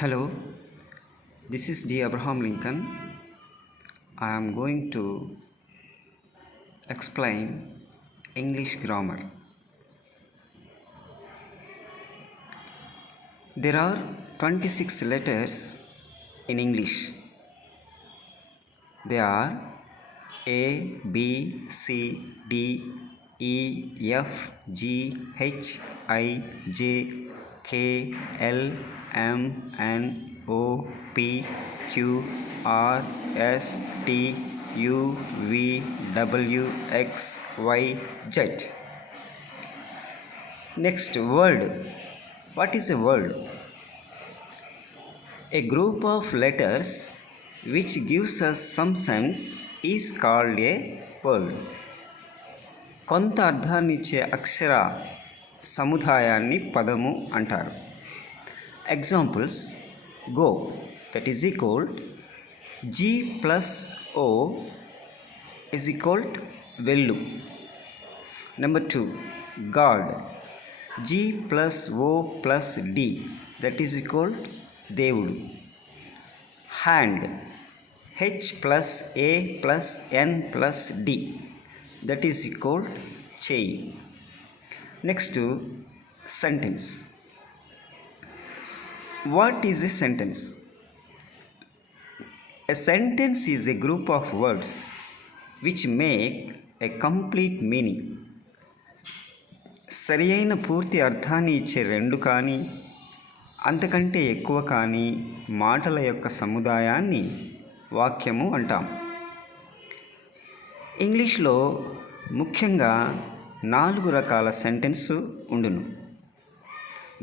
Hello, this is D. Abraham Lincoln. I am going to explain English grammar. There are 26 letters in English. They are A, B, C, D, E, F, G, H, I, J, K, L, M, N, O, P, Q, R, S, T, U, V, W, X, Y, Z. Next, word. What is a word? A group of letters which gives us some sense is called a word. కొంత అర్థాన్ని ఇచ్చే అక్షర సముదాయాన్ని పదము అంటారు. Examples: go, that is equalled G plus O is equaled వెళ్ళు. నెంబర్ 2, God, G plus O plus D, that is equaled దేవుడు. Hand, H plus A plus N plus D, that is equaled చేయి. Next, sentence. What is a sentence? A sentence is a group of words which make a complete meaning. సరి అయిన పూర్తి అర్థాన్ని ఇచ్చే రెండు కానీ అంతకంటే ఎక్కువ కానీ మాటల యొక్క సముదాయాన్ని వాక్యము అంటాం. ఇంగ్లీష్లో ముఖ్యంగా 4 రకాల సెంటెన్స్ ఉండును.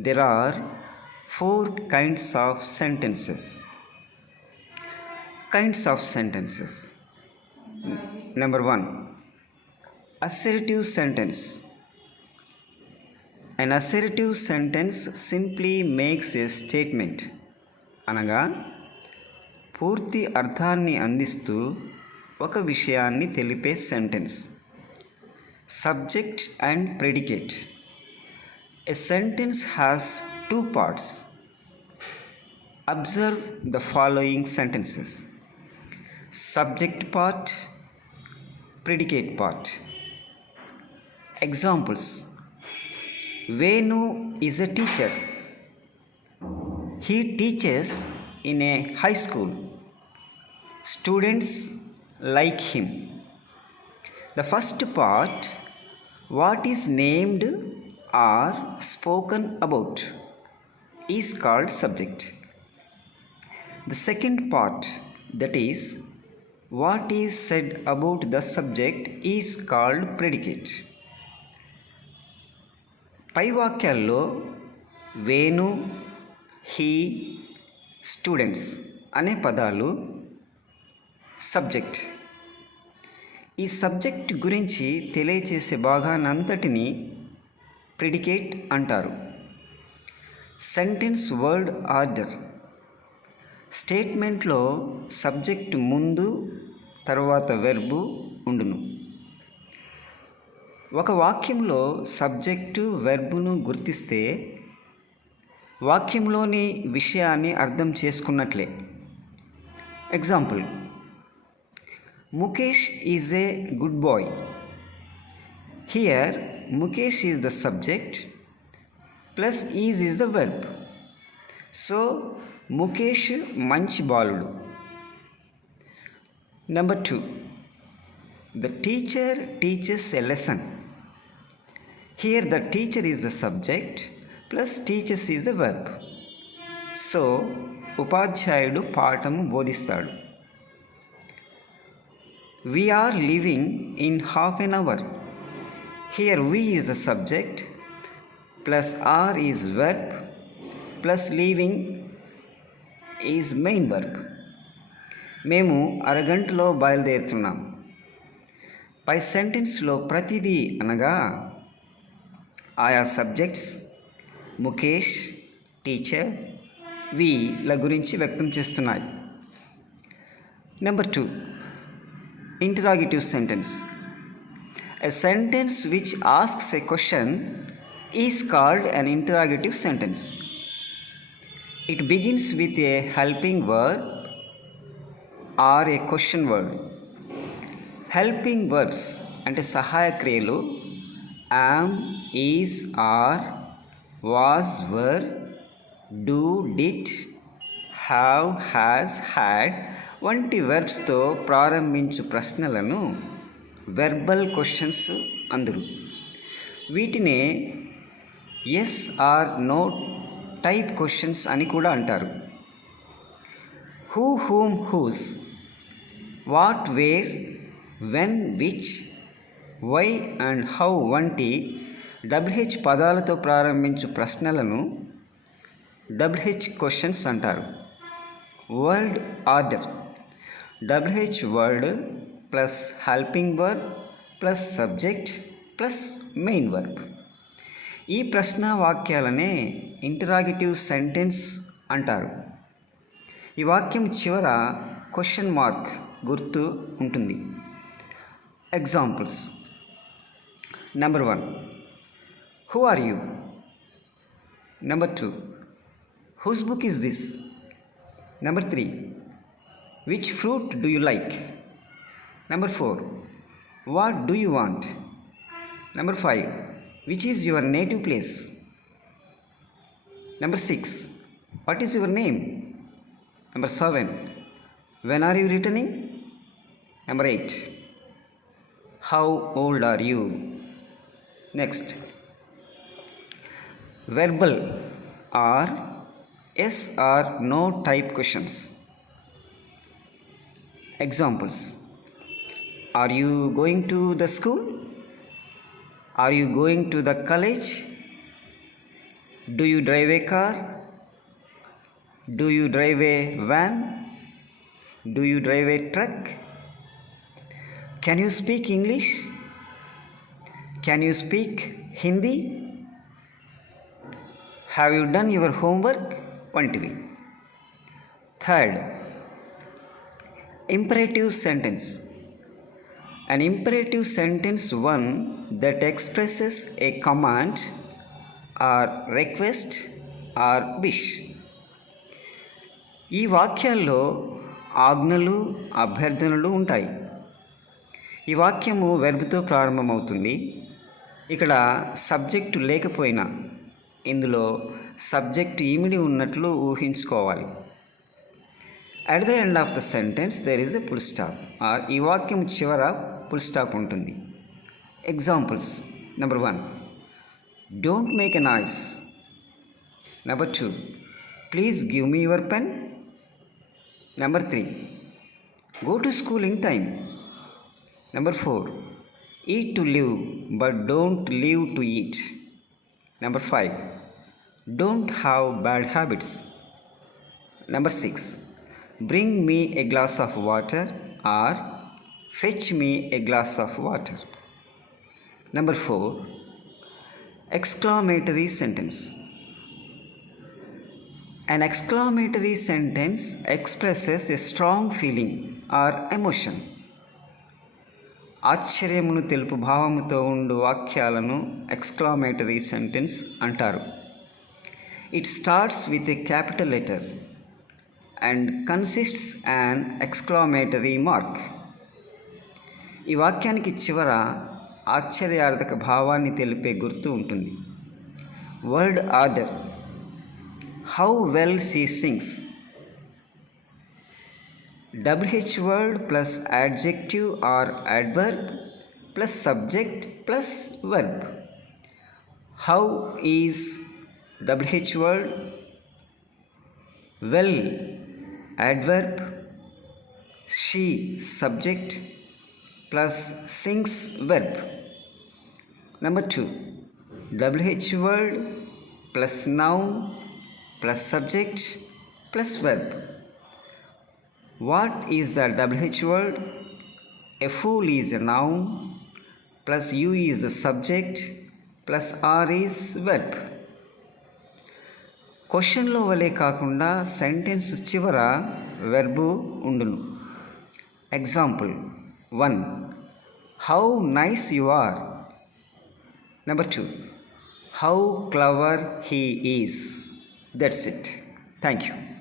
There are 4 kinds of sentences. Kinds of sentences. Number 1, assertive sentence. An assertive sentence simply makes a statement. అనగా పూర్తి అర్థాన్ని అందిస్తూ ఒక విషయాన్ని తెలిపే sentence. Subject and predicate. A sentence has 2 parts. Observe the following sentences: subject part, predicate part. Examples: Venu is a teacher. He teaches in a high school. Students like him. The first part, what is named or spoken about, is called subject. The second part, that is, what is said about the subject, is called predicate. పై వాక్యాల్లో Venu, he, students అనే పదాలు సబ్జెక్ట్. ఈ subject గురించి తెలియచేసే భాగానంతటిని predicate అంటారు. Sentence word order. స్టేట్మెంట్లో సబ్జెక్ట్ ముందు తర్వాత వెర్బు ఉండును. ఒక వాక్యంలో సబ్జెక్టు వెర్బును గుర్తిస్తే వాక్యంలోని విషయాన్ని అర్థం చేసుకున్నట్లే. Example: Mukesh is a good boy. Here Mukesh is the subject plus is the verb. So Mukesh మంచి బాలుడు. Number 2, the teacher teaches a lesson. Here the teacher is the subject plus teaches is the verb. So ఉపాధ్యాయుడు పాఠము బోధిస్తాడు. We are leaving in half an hour. Here we is the subject plus are is verb plus leaving is main verb. మేము అరగంటలో బయలుదేరుతున్నాం. పై సెంటెన్స్లో ప్రతిదీ అనగా ఆయా సబ్జెక్ట్స్ ముఖేష్, టీచర్, వీల గురించి వ్యక్తం చేస్తున్నాయి. నెంబర్ 2, interrogative sentence. A sentence which asks a question is called an interrogative sentence. It begins with a helping verb or a question word. Helping verbs అంటే సహాయ క్రియలు am, is, are, was, were, do, did, have, has, had వంటి వెర్బ్స్తో ప్రారంభించు ప్రశ్నలను verbal questions అందురు. వీటినే yes or no type questions అని కూడా అంటారు. Who, whom, whose, what, where, when, which, why and how వంటి WH పదాలతో ప్రారంభించు ప్రశ్నలను WH క్వశ్చన్స్ అంటారు. Word order WH word plus helping verb plus subject plus main verb. ఈ ప్రశ్న వాక్యాలనే ఇంటరాగేటివ్ సెంటెన్స్ అంటారు. ఈ వాక్యం చివర క్వశ్చన్ మార్క్ గుర్తు ఉంటుంది. Examples. Number 1, who are you? Number 2, whose book is this? Number 3, which fruit do you like? Number 4, what do you want? Number 5, which is your native place? Number 6, what is your name? Number 7, when are you returning? Number 8, how old are you? Next, verbal or yes or no type questions. Examples. Are you going to the school? Are you going to the college? Do you drive a car? Do you drive a van? Do you drive a truck? Can you speak English? Can you speak Hindi? Have you done your homework? వంటివి. Third, imperative sentence. An imperative sentence, one that expresses a command or request or wish. ఈ వాక్యాల్లో ఆజ్ఞలు అభ్యర్థనలు ఉంటాయి. ఈ వాక్యము వెర్బ్తో ప్రారంభమవుతుంది. ఇక్కడ సబ్జెక్టు లేకపోయినా ఇందులో సబ్జెక్టు ఇమిడి ఉన్నట్లు ఊహించుకోవాలి. At the end of the sentence there is a full stop. ఈ వాక్యం చివర ఫుల్ స్టాప్ ఉంటుంది. Examples. Number 1, don't make a noise. Number 2, please give me your pen. Number 3, go to school in time. Number 4, eat to live but don't live to eat. Number 5, don't have bad habits. Number 6, bring me a glass of water or fetch me a glass of water. Number 4, exclamatory sentence. An exclamatory sentence expresses a strong feeling or emotion. ఆశ్చర్యమును తెలుపు భావముతో ఉండు వాక్యాలను exclamatory sentence అంటారు. It starts with a capital letter and consists an exclamatory mark. ఈ వాక్యానికి చివర ఆశ్చర్యార్థక భావాన్ని తెలిపే గుర్తు ఉంటుంది. Word order. How well she sings. WH word plus adjective or adverb plus subject plus verb. How is WH word, well adverb, she subject plus sings verb. Number 2, WH word plus noun plus subject plus verb. What is the WH word? A fool is a noun plus you is the subject plus R is verb. క్వశ్చన్లో వలె కాకుండా సెంటెన్స్ చివర verb ఉండును. Example 1, how nice you are. Number 2, how clever he is. That's it. Thank you.